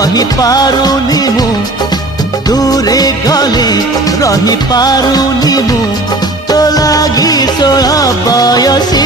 रही पारुनी मु दूरे गले रही पारुनी मु तो लागी 16 बयसी